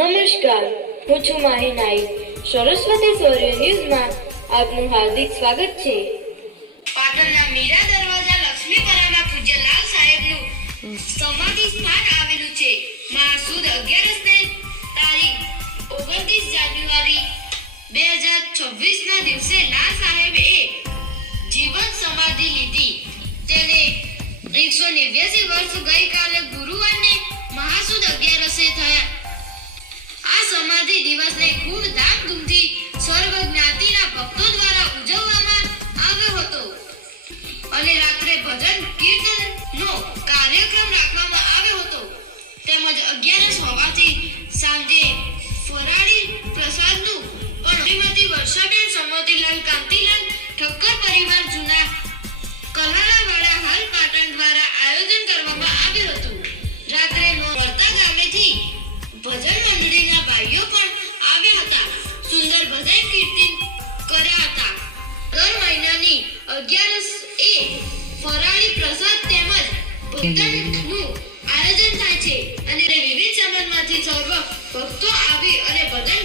નમસ્કાર, હું છું માહી નાઈક. સરસ્વતી સૌર્ય ન્યૂઝમાં આપનું હાર્દિક સ્વાગત છે. પાટણના મીરા દરવાજા લક્ષ્મીપરામાં પૂજ્ય લાલ સાહેબનું સમાધિ સ્થાન આવેલું છે. મહાસુદ 11 તારીખ 29 જાન્યુઆરી 2026 ના દિવસે લાલ સાહેબે જીવન સમાધિ લીધી. તેને 189 વર્ષ ગઈકાલે ગુરુવારને મહાસુદ 11 થયા. આ સમાધિ દિવસને ખૂબ ધામધૂમથી સર્વ જ્ઞાતિના ભક્તો દ્વારા ઉજવવામાં આવ્યો હતો અને રાત્રે ભજન કીર્તનનો કાર્યક્રમ રાખવામાં આવ્યો હતો. તેમજ 11 હોવાથી સાંજે ફરાળી પ્રસાદનું પણ શ્રીમતી વર્ષાબેન સમોતીલાલ કાંતિલાલ ઠક્કર પરિવાર જૂના કલાલાવાડા હાલ પાટણ દ્વારા આયોજન કરવામાં આવ્યું હતું. રાત્રે વર્તા ગામેથી ભજન મંડળીના ભાઈઓ પણ આવ્યા હતા. સુંદર ભજન કીર્તન કર્યા હતા. દર મહિનાની 11 ફરાળી પ્રસાદ તેમજ ભજનનું આયોજન થાય છે અને વિવિધ સમાજમાંથી સર્વ ભક્તો આવી અને ભજન